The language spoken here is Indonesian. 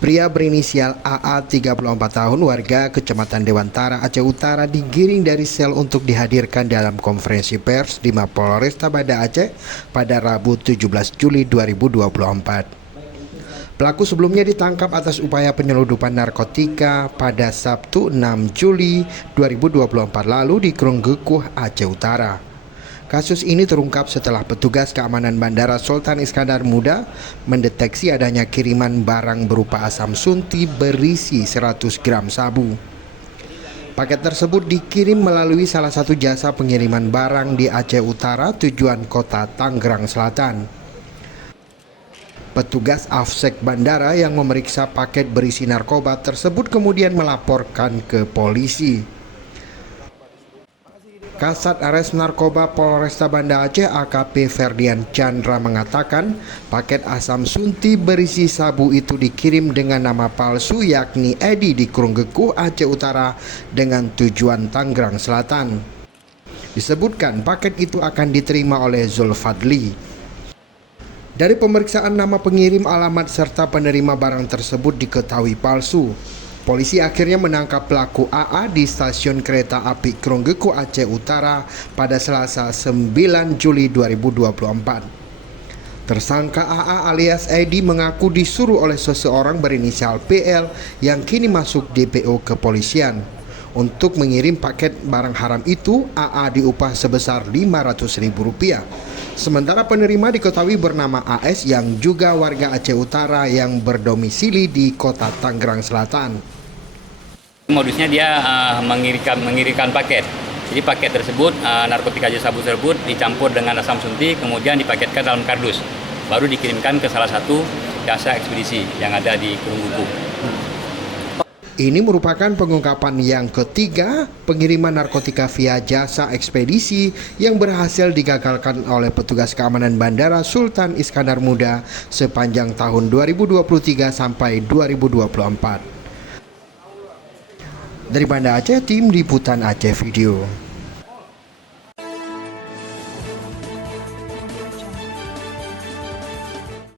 Pria berinisial AA 34 tahun warga Kecamatan Dewantara, Aceh Utara digiring dari sel untuk dihadirkan dalam konferensi pers di Mapolresta Banda Aceh pada Rabu 17 Juli 2024. Pelaku sebelumnya ditangkap atas upaya penyeludupan narkotika pada Sabtu 6 Juli 2024 lalu di Krunggekuh, Aceh Utara. Kasus ini terungkap setelah petugas keamanan Bandara Sultan Iskandar Muda mendeteksi adanya kiriman barang berupa asam sunti berisi 100 gram sabu. Paket tersebut dikirim melalui salah satu jasa pengiriman barang di Aceh Utara tujuan kota Tangerang Selatan. Petugas Afsek Bandara yang memeriksa paket berisi narkoba tersebut kemudian melaporkan ke polisi. Kasat Res Narkoba Polresta Banda Aceh AKP Ferdian Chandra mengatakan paket asam sunti berisi sabu itu dikirim dengan nama palsu yakni Edi di Krunggekuh, Aceh Utara dengan tujuan Tangerang Selatan. Disebutkan paket itu akan diterima oleh Zulfadli. Dari pemeriksaan nama pengirim, alamat serta penerima barang tersebut diketahui palsu. Polisi akhirnya menangkap pelaku AA di stasiun kereta api Krunggekuh, Aceh Utara pada Selasa 9 Juli 2024. Tersangka AA alias Edi mengaku disuruh oleh seseorang berinisial PL yang kini masuk DPO kepolisian. Untuk mengirim paket barang haram itu, AA diupah sebesar Rp500.000. Sementara penerima diketahui bernama AS yang juga warga Aceh Utara yang berdomisili di kota Tangerang Selatan. Modusnya dia mengirimkan paket. Jadi paket tersebut, narkotika jenis sabu tersebut dicampur dengan asam sunti, kemudian dipaketkan dalam kardus. Baru dikirimkan ke salah satu jasa ekspedisi yang ada di Krunggekuh. Ini merupakan pengungkapan yang ketiga pengiriman narkotika via jasa ekspedisi yang berhasil digagalkan oleh petugas keamanan Bandara Sultan Iskandar Muda sepanjang tahun 2023 sampai 2024. Dari Banda Aceh, tim Liputan Aceh Video.